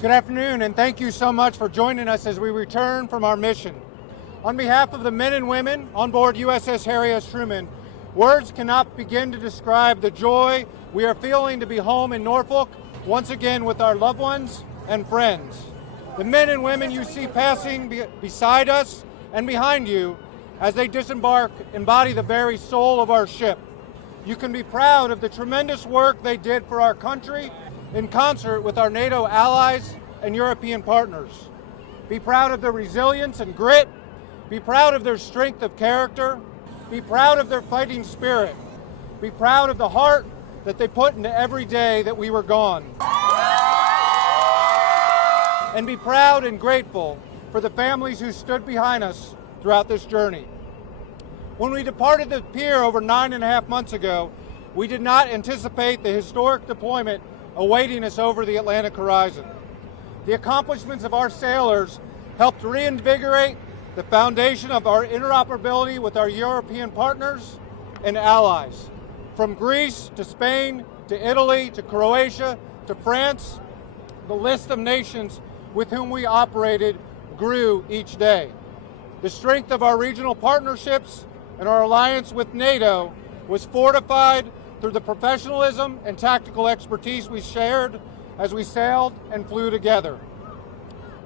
Good afternoon, and thank you so much for joining us as we return from our mission. On behalf of the men and women on board USS Harry S Truman, words cannot begin to describe the joy we are feeling to be home in Norfolk once again with our loved ones and friends. The men and women you see passing beside us and behind you as they disembark embody the very soul of our ship. You can be proud of the tremendous work they did for our country in concert with our NATO allies and European partners. Be proud of their resilience and grit. Be proud of their strength of character. Be proud of their fighting spirit. Be proud of the heart that they put into every day that we were gone. And be proud and grateful for the families who stood behind us throughout this journey. When we departed the pier over 9.5 months ago, we did not anticipate the historic deployment awaiting us over the Atlantic horizon. The accomplishments of our sailors helped reinvigorate the foundation of our interoperability with our European partners and allies. From Greece to Spain to Italy to Croatia to France, the list of nations with whom we operated grew each day. The strength of our regional partnerships and our alliance with NATO was fortified through the professionalism and tactical expertise we shared as we sailed and flew together.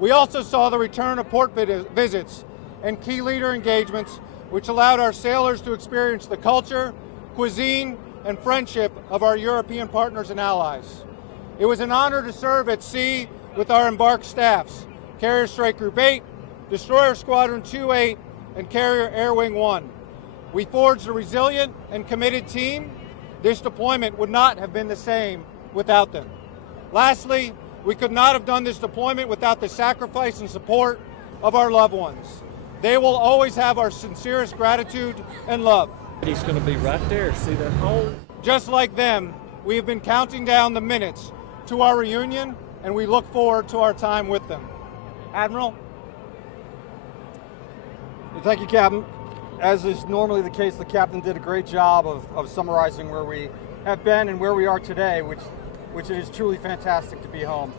We also saw the return of port visits and key leader engagements, which allowed our sailors to experience the culture, cuisine, and friendship of our European partners and allies. It was an honor to serve at sea with our embarked staffs, Carrier Strike Group 8, Destroyer Squadron 2-8, and Carrier Air Wing 1. We forged a resilient and committed team. This deployment would not have been the same without them. Lastly, we could not have done this deployment without the sacrifice and support of our loved ones. They will always have our sincerest gratitude and love. He's going to be right there. See that hole? Just like them, we have been counting down the minutes to our reunion, and we look forward to our time with them. Admiral? Thank you, Captain. As is normally the case, the captain did a great job of summarizing where we have been and where we are today, which it is truly fantastic to be home.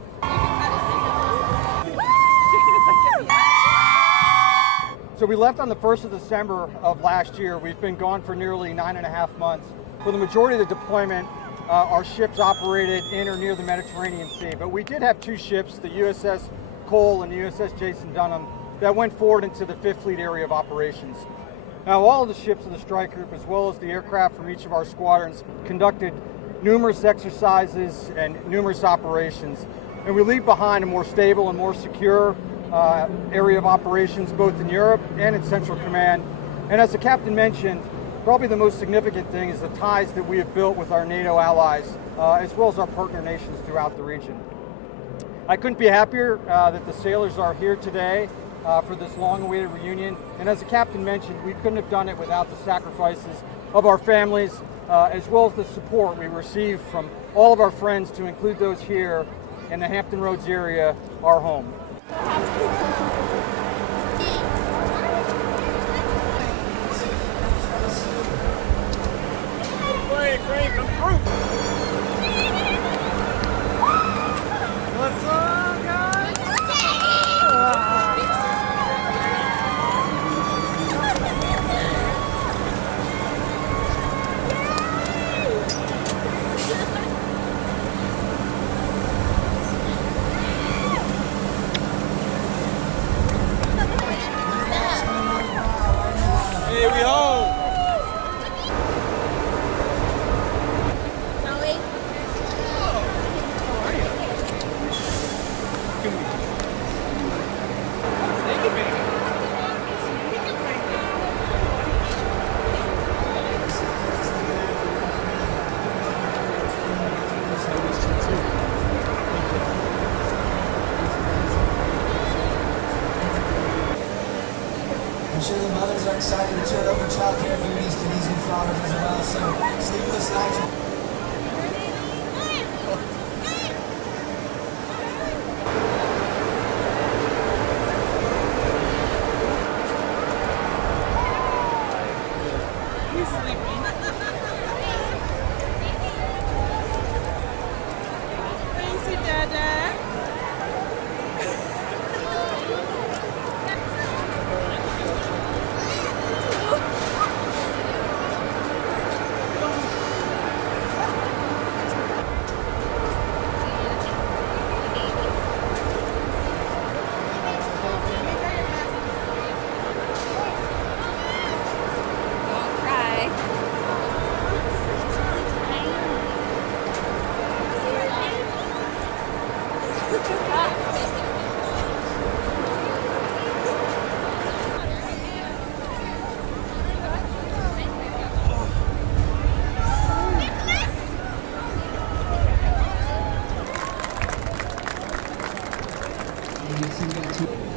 So we left on the 1st of December of last year. We've been gone for nearly 9.5 months. For the majority of the deployment, our ships operated in or near the Mediterranean Sea, but we did have two ships, the USS Cole and the USS Jason Dunham, that went forward into the 5th Fleet area of operations. Now, all of the ships of the strike group, as well as the aircraft from each of our squadrons, conducted numerous exercises and numerous operations. And we leave behind a more stable and more secure area of operations, both in Europe and in Central Command. And as the captain mentioned, probably the most significant thing is the ties that we have built with our NATO allies, as well as our partner nations throughout the region. I couldn't be happier that the sailors are here today for this long-awaited reunion. And as the captain mentioned, we couldn't have done it without the sacrifices of our families, as well as the support we received from all of our friends, to include those here in the Hampton Roads area, our home. I'm sure the mothers are excited to turn over child care duties to these new fathers as well, so sleepless nights. He's sleeping. Thanks, Dada. And you see that too.